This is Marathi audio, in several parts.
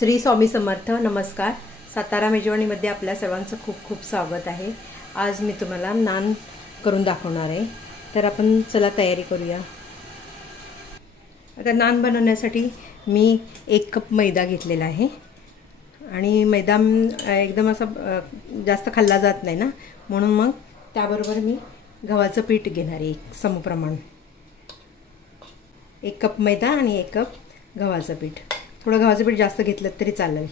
श्री स्वामी समर्थ. नमस्कार. सातारा मेजवानीमध्ये आपल्या सर्वांचं खूप खूप स्वागत आहे. आज मी तुम्हाला नान करून दाखवणार आहे. तर आपण चला तयारी करूया. आता नान बनवण्यासाठी मी 1 कप मैदा घेतलेला आहे आणि मैदा एकदम असा जास्त खाल्ला जात नाही ना, म्हणून मग त्याबरोबर मी गव्हाचं पीठ घेणार आहे समप्रमाण. 1 कप मैदा आणि 1 कप गव्हाचं पीठ. थोडं गव्हाचं पीठ जास्त घेतलं तरी चालेल.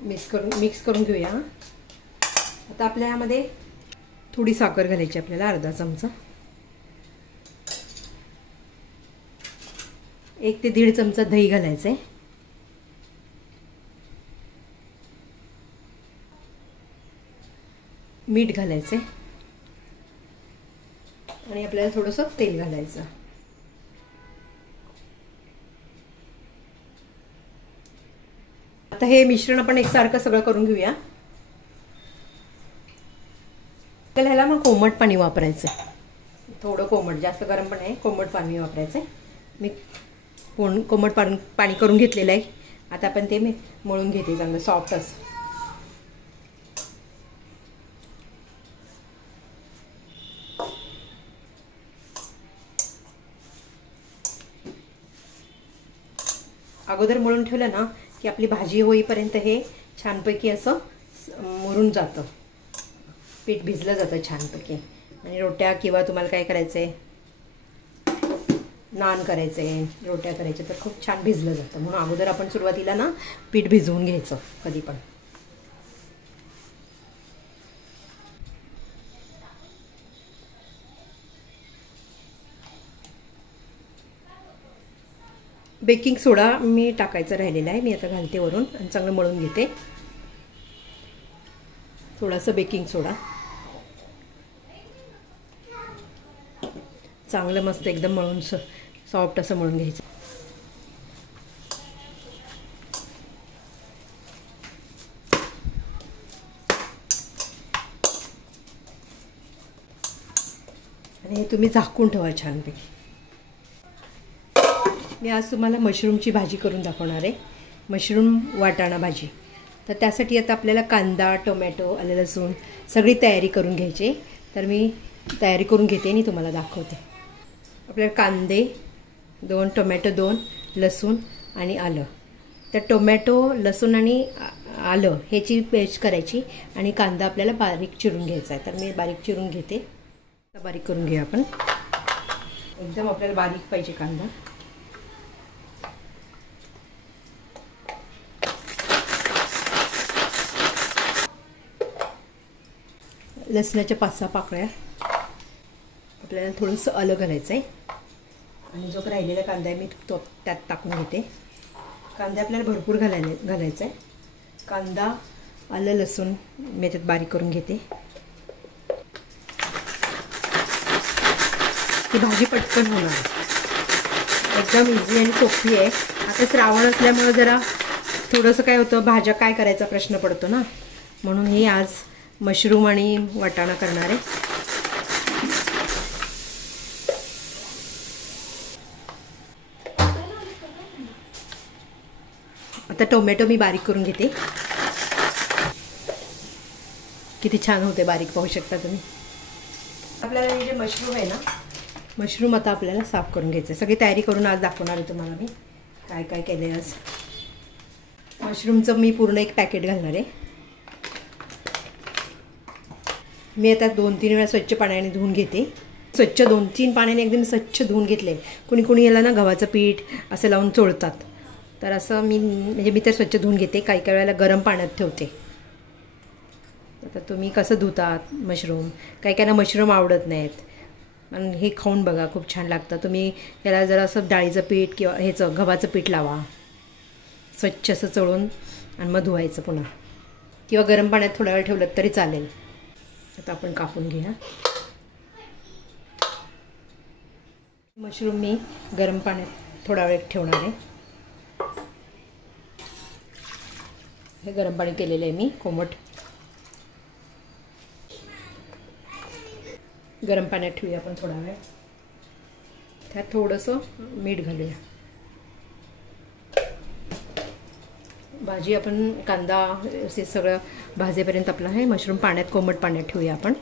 मिक्स करून घेऊया. आता आपल्या यामध्ये थोडी साखर घालायची आपल्याला, अर्धा चमचा. 1 ते 1.5 चमचा दही घालायचं आहे. मीठ घालायचं आहे आणि आपल्याला थोडंसं तेल घालायचं. आता हे मिश्रण आपण एकसारखं सगळं करून घेऊया. त्याला ह्याला मग कोमट पाणी वापरायचं. थोडं कोमट, जास्त गरम पण आहे, कोमट पाणी वापरायचं. मी कोमट पाणी करून घेतलेलं आहे. आता आपण ते मळून घेते चांगलं सॉफ्ट असं. अगोदर मळून ठेवलं ना की आपली भाजी होईपर्यंत हे छानपैकी असं मुरून जातं, पीठ भिजलं जातं छानपैकी. आणि रोट्या किंवा तुम्हाला काय करायचं आहे, नान करायचं आहे, रोट्या करायच्या, तर खूप छान भिजलं जातं. म्हणून अगोदर आपण सुरुवातीला ना पीठ भिजवून घ्यायचं कधी पण. बेकिंग सोडा मी टाकायचं राहिलेला आहे, मी आता घालते वरून आणि चांगलं मळून घेते. थोडासा बेकिंग सोडा, चांगलं मस्त एकदम मळून सॉफ्ट असं मळून घ्यायचं. आणि हे तुम्ही झाकून ठेवा छानपैकी. मी आज तुम्हाला मशरूमची भाजी करून दाखवणार आहे, मशरूम वाटाणा भाजी. तर त्यासाठी आता आपल्याला कांदा, टोमॅटो, आलं लसूण सगळी तयारी करून घ्यायची. तर मी तयारी करून घेते आणि तुम्हाला दाखवते. आपल्याला कांदे 2, टोमॅटो 2, लसूण आणि आलं. तर टोमॅटो, लसूण आणि आलं ह्याची पेस्ट करायची आणि कांदा आपल्याला बारीक चिरून घ्यायचा आहे. तर मी बारीक चिरून घेते. बारीक करून घेऊया आपण. एकदम आपल्याला बारीक पाहिजे कांदा. लसणाच्या 5-6 पाकळ्या. आपल्याला थोडंसं आलं घालायचं आहे आणि जो राहिलेला कांदा आहे मी तो त्यात टाकून घेते. कांदा आपल्याला भरपूर घालायचा आहे. कांदा, आलं, लसूण मी त्यात बारीक करून घेते. ही भाजी पटकन होणार, एकदम इझी आणि सोपी आहे. आता श्रावण असल्यामुळे जरा थोडंसं काय होतं, भाज्या काय करायचा प्रश्न पडतो ना, म्हणून ही आज मशरूम आणि वाटाणा करणार आहे. आता टोमॅटो मी बारीक करून घेते. किती छान होते बारीक, पाहू शकता तुम्ही. आपल्याला हे जे मशरूम आहे ना, मशरूम आता आपल्याला साफ करून घ्यायचं. सगळी तयारी करून आज दाखवणार आहे तुम्हाला मी काय काय केलं आज. मशरूमचं मी पूर्ण 1 पॅकेट घालणार आहे. मी आता 2-3 वेळा स्वच्छ पाण्याने धुवून घेते. स्वच्छ 2-3 पाण्याने एकदम स्वच्छ धुवून घेतले. कुणी याला ना गव्हाचं पीठ असं लावून चोळतात, तर असं मी तर स्वच्छ धुवून घेते. काही वेळेला गरम पाण्यात ठेवते. आता तुम्ही कसं धुतात मशरूम, काही मशरूम आवडत नाहीत, पण हे खाऊन बघा, खूप छान लागतं. तुम्ही याला जरा असं डाळीचं पीठ किंवा गव्हाचं पीठ लावा, स्वच्छ असं चोळून आणि मग धुवायचं पुन्हा, किंवा गरम पाण्यात थोडा वेळ ठेवलं तरी चालेल. आता आपण कापून घेऊया. मशरूम मी गरम पाण्यात थोडा वेळ ठेवणार आहे. हे गरम पाणी केलेलं आहे मी कोमट. गरम पाण्यात ठेवूया आपण थोडा वेळ. त्यात थोडंसं मीठ घालूया. भाजी आपण कांदा असे सगळं भाजेपर्यंत आपलं हे मशरूम पाण्यात कोमट पाण्यात ठेवूया आपण.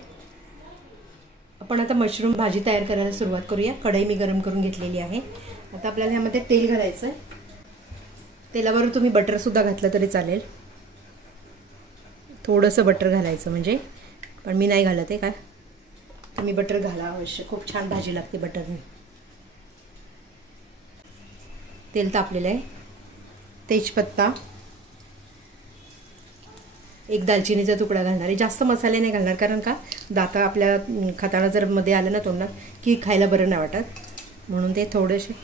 आता मशरूम भाजी तयार करायला सुरुवात करूया. कढई मी गरम करून घेतलेली आहे. आता आपल्याला ह्यामध्ये तेल घालायचं आहे. तेलाबरोबर तुम्ही बटरसुद्धा घातलं तरी चालेल. थोडंसं बटर घालायचं म्हणजे, पण मी नाही घालत आहे. काय तुम्ही बटर घाला अवश्य, खूप छान भाजी लागते बटरने. तेल तापलेलं आहे. तेजपत्ता, एक दालचिनीचा तुकडा घालणार आहे. जास्त मसाले नाही घालणार, कारण का दाता आपल्या खाताना जर मध्ये आलं ना तोंडात की खायला बरं नाही वाटत. म्हणून ते थोडेसे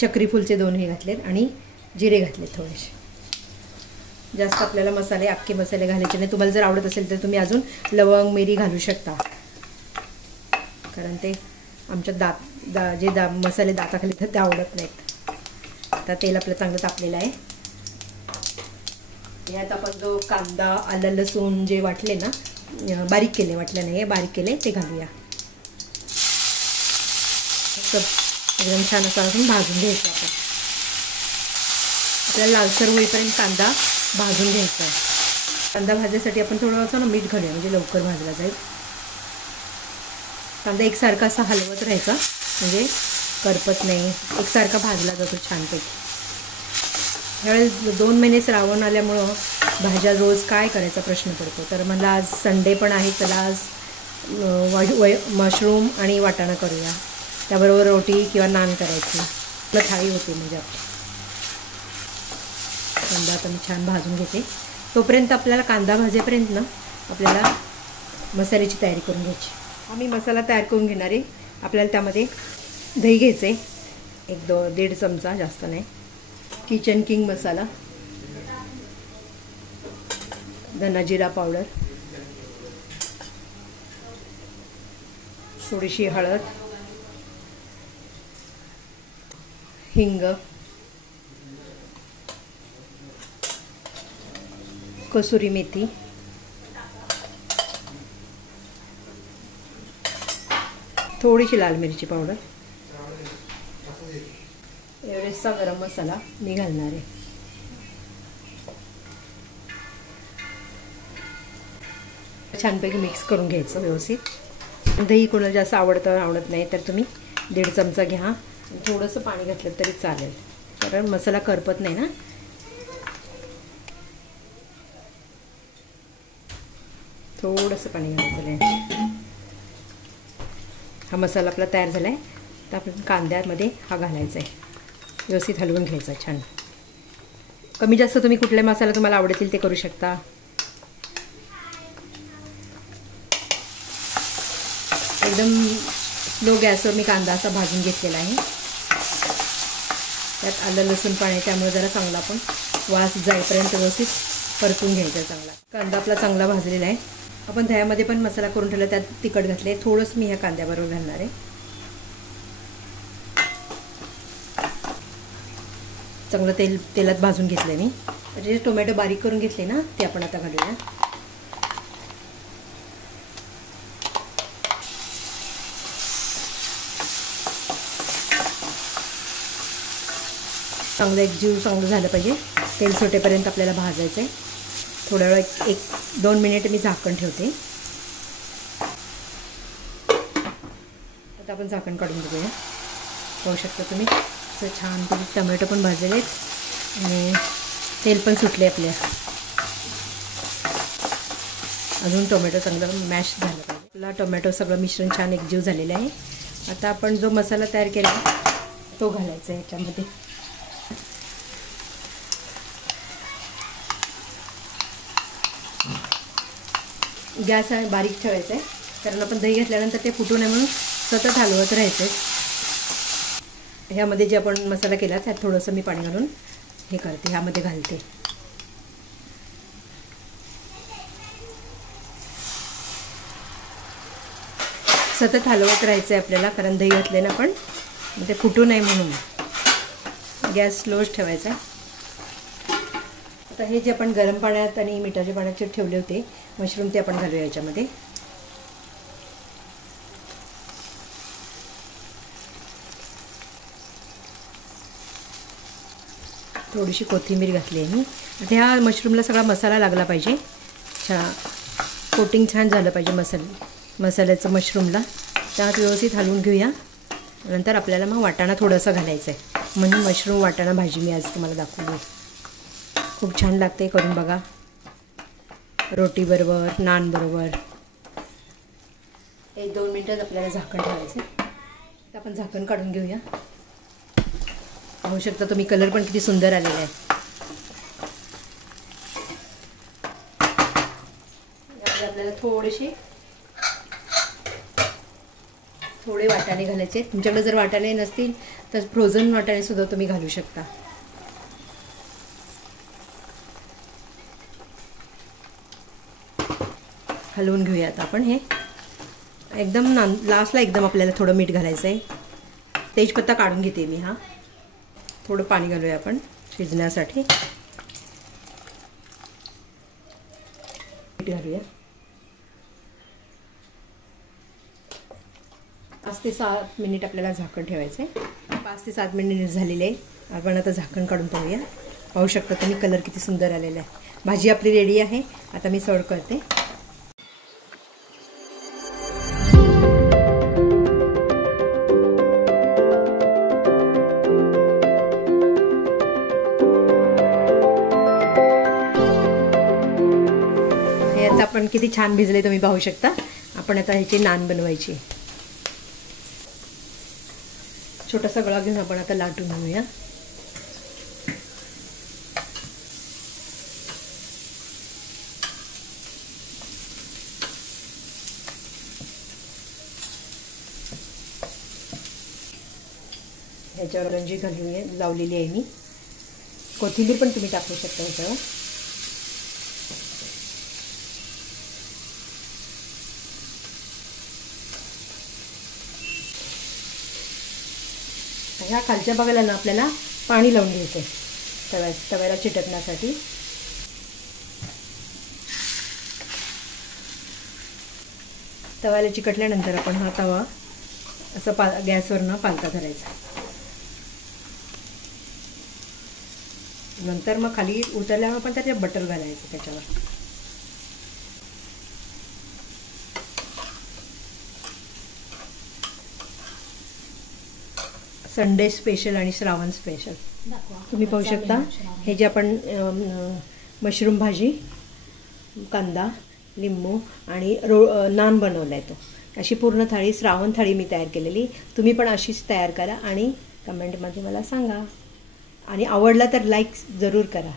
चक्री फुलचे 2 हे घातलेत आणि जिरे घातलेत थोडेसे. जास्त आपल्याला मसाले अख्खे मसाले घालायचे नाही. तुम्हाला जर आवडत असेल तर तुम्ही अजून लवंग मिरी घालू शकता, कारण ते आमच्या मसाले दाताखाली तर ते आवडत नाहीत. आता तेल आपलं चांगलं तापलेलं आहे. यात आपण जो कांदा आलं लसूण जे वाटले ना, बारीक केले, वाटलं नाही बारीक केले, ते घालूया. एकदम छान असं भाजून घ्यायचं आपण. आपल्याला लालसर होईपर्यंत कांदा भाजून घ्यायचा आहे. कांदा भाजण्यासाठी आपण थोडंसं मीठ घालूया, म्हणजे लवकर भाजला जाईल. कांदा एकसारखा असा हलवत राहायचा, म्हणजे करपत नाही, एकसारखा भाजला जातो छानपैकी. यावेळेस 2 महिने श्रावण आल्यामुळं भाज्या रोज काय करायचा प्रश्न पडतो. तर मला आज संडे पण आहे, चला आज मशरूम आणि वाटाणा करूया. त्याबरोबर रोटी किंवा नान करायची, आपलं थाळी होते. म्हणजे कांदा आता मी छान भाजून घेते. तोपर्यंत आपल्याला कांदा भाजेपर्यंत ना आपल्याला मसाल्याची तयारी करून घ्यायची. आम्ही मसाला तयार करून घेणार आहे. आपल्याला त्यामध्ये दही घ्यायचं आहे, 1-1.5 चमचा, जास्त नाही. किचन किंग मसाला, धना जिरा पावडर, थोडीशी हळद, हिंग, कसुरी मेथी, थोडीशी लाल मिरची पावडर, एवढेसा गरम मसाला मी घालणार आहे. छानपैकी मिक्स करून घ्यायचं व्यवस्थित. दही कोणाला जास्त आवडत नाही तर तुम्ही 1.5 चमचा घ्या. थोडंसं पाणी घातलं तरी चालेल, कारण मसाला करपत नाही ना. थोडंसं पाणी घालायचं आहे. हा मसाला आपला तयार झाला आहे. तर आपण कांद्यामध्ये हा घालायचा आहे, व्यवस्थित हलवून घ्यायचा छान. कमी जास्त तुम्ही कुठले मसाले तुम्हाला आवडतील ते करू शकता. एकदम लो गॅसवर मी कांदा असा भाजून घेतलेला आहे. त्यात आलं लसूण पण आहे, त्यामुळे जरा चांगला आपण वास जाईपर्यंत व्यवस्थित परतून घ्यायचा चांगला. कांदा आपला चांगला भाजलेला आहे. आपण दह्यामध्ये पण मसाला करून ठेवला, त्यात तिखट घातले, थोडंसं मी ह्या कांद्याबरोबर घालणार आहे. चांगलं तेलात भाजून घेतलं मी. जे टोमॅटो बारीक करून घेतले ना ते आपण आता घालूया. चांगलं एकजीव चांगलं झालं पाहिजे. तेल सुटेपर्यंत आपल्याला भाजायचं आहे. थोड्या वेळ 1-2 मिनिट मी झाकण ठेवते. आता आपण झाकण काढून बघूया. पाहू शकता तुम्ही असं छान टोमॅटो पण भाजलेले आहेत आणि तेल पण सुटले आपल्या. अजून टोमॅटो चांगलं मॅश झालं पाहिजे. आपला टोमॅटो सगळं मिश्रण छान एकजीव झालेलं आहे. आता आपण जो मसाला तयार केला तो घालायचा आहे याच्यामध्ये. गॅस बारीक ठेवायचा आहे, कारण आपण दही घातल्यानंतर ते फुटू नये म्हणून सतत हलवत राहायचं. ह्यामध्ये जे आपण मसाला केला त्यात थोडंसं मी पाणी घालून हे करते, ह्यामध्ये घालते. सतत हलवत राहायचं आहे आपल्याला, कारण दही घातले ना आपण, ते फुटू नये म्हणून. गॅस स्लोच ठेवायचा. आता हे जे आपण गरम पाण्यात आणि मिठाच्या पाण्यात ठेवले होते मशरूम, ते आपण घालूया याच्यामध्ये. थोडीशी कोथिंबीर घातली आहे मी. आता ह्या मशरूमला सगळा मसाला लागला पाहिजे, छान कोटिंग छान झालं पाहिजे मसाल्याचं मशरूमला. त्यात व्यवस्थित हलवून घेऊया. नंतर आपल्याला मग वाटाणा थोडंसं घालायचं आहे, म्हणून मशरूम वाटाणा भाजी मी आज तुम्हाला दाखवली. खूप छान लागते, करून बघा. रोटीबरोबर, नानबरोबर. 1-2 मिनटात आपल्याला झाकण ठेवायचं. तर आपण झाकण काढून घेऊया. पाहू शकता तुम्ही, कलर पण किती सुंदर आलेला आहे. आपल्याला थोडे वाटाणे घालायचे. तुमच्याकडे जर वाटाणे नसतील तर फ्रोझन वाटाणे सुद्धा तुम्ही घालू शकता. हलवून घेऊया आता आपण हे. एकदम लास्टला एकदम आपल्याला थोडं मीठ घालायचं आहे. तेजपत्ता काढून घेते मी. हा, थोडं पाणी घालूया आपण शिजण्यासाठी. मीठ घालूया. 5 ते 7 मिनिट आपल्याला झाकण ठेवायचं आहे. 5 ते 7 मिनिट झालेले आहे. आपण आता झाकण काढून पाहूया. पाहू शकता तुम्ही, कलर किती सुंदर आलेला आहे. भाजी आपली रेडी आहे. आता मी सर्व करते. हे आता आपण किती छान भिजले तुम्ही पाहू शकता. आपण आता ह्याची नान बनवायची. छोटासा गोळा घेऊन आपण आता लाटून घेऊया. ह्याच्यावर रंजी घालूया, लावलेली आहे मी. कोथिंबीर पण तुम्ही टाकू शकता ह्याच्यावर. ह्या खालच्या भागाला ना आपल्याला पाणी लावून घ्यायचं आहे तव्याला चिटकण्यासाठी. तव्याला चिकटल्यानंतर आपण हा तवा असं गॅसवरनं पालथा धरायचा. नंतर मग खाली उतरल्यावर आपण त्याच्यात बटर घालायचं त्याच्यावर. संडे स्पेशल आणि श्रावण स्पेशल तुम्ही पाहू शकता. हे जे आपण मशरूम भाजी, कांदा, लिंबू आणि नान बनवला आहे, तो अशी पूर्ण थाळी, श्रावण थाळी मी तयार केलेली. तुम्ही पण अशीच तयार करा आणि कमेंटमध्ये मला सांगा. आणि आवडला तर लाईक जरूर करा.